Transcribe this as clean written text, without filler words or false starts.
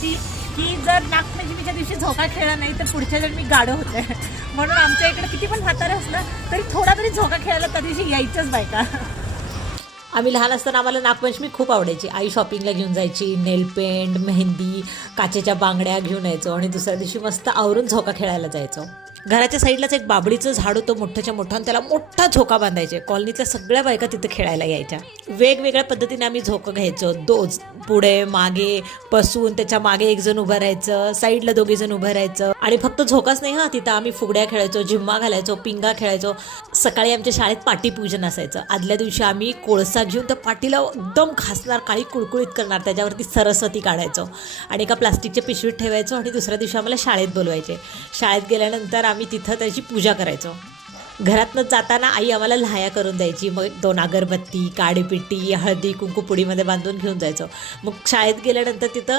होती की जर नागपंचमीच्या दिवशी झोका खेळला नाही तर पुढच्या जन्मी गाढव होते. म्हणून आमच्या इकडे किती पण म्हातारे असलं तरी थोडा तरी झोका खेळायला त्या दिवशी यायचंच बायका. आम्ही लहान असताना आम्हाला नागपंचमी खूप आवडायची. आई शॉपिंगला घेऊन जायची, नेल पेंट, मेहंदी, काचेच्या बांगड्या घेऊन यायचो आणि दुसऱ्या दिवशी मस्त आवरून झोका खेळायला जायचो. घराच्या साईडलाच एक बाबडीचं झाड होतं मोठ्याच्या मोठं आणि त्याला मोठा झोका बांधायचे. कॉलनीतल्या सगळ्या बायका तिथे खेळायला यायच्या. वेगवेगळ्या पद्धतीने आम्ही झोका घ्यायचो. पुढे मागे बसून त्याच्या मागे एक जण उभं राहायचं, साईडला दोघे जण उभं राहायचं आणि फक्त झोकाच नाही तिथं आम्ही फुगड्या खेळायचो, झिम्मा घालायचो, पिंगा खेळायचो. सकाळी आमच्या शाळेत पाटीपूजन असायचं. आदल्या दिवशी आम्ही कोळसा घेऊन त्या पाटीला एकदम घासणार, काळी कुळकुळीत करणार, त्याच्यावरती सरस्वती काढायचो आणि एका प्लास्टिकच्या पिशवीत ठेवायचो आणि दुसऱ्या दिवशी आम्हाला शाळेत बोलवायचे. शाळेत गेल्यानंतर आम्ही तिथं त्याची पूजा करायचो. घरातनं जाताना आई आम्हाला लहाया करून द्यायची. मग 2 अगरबत्ती, काडीपिट्टी, हळदी कुंकू पुडीमध्ये बांधून घेऊन जायचो. मग शाळेत गेल्यानंतर तिथं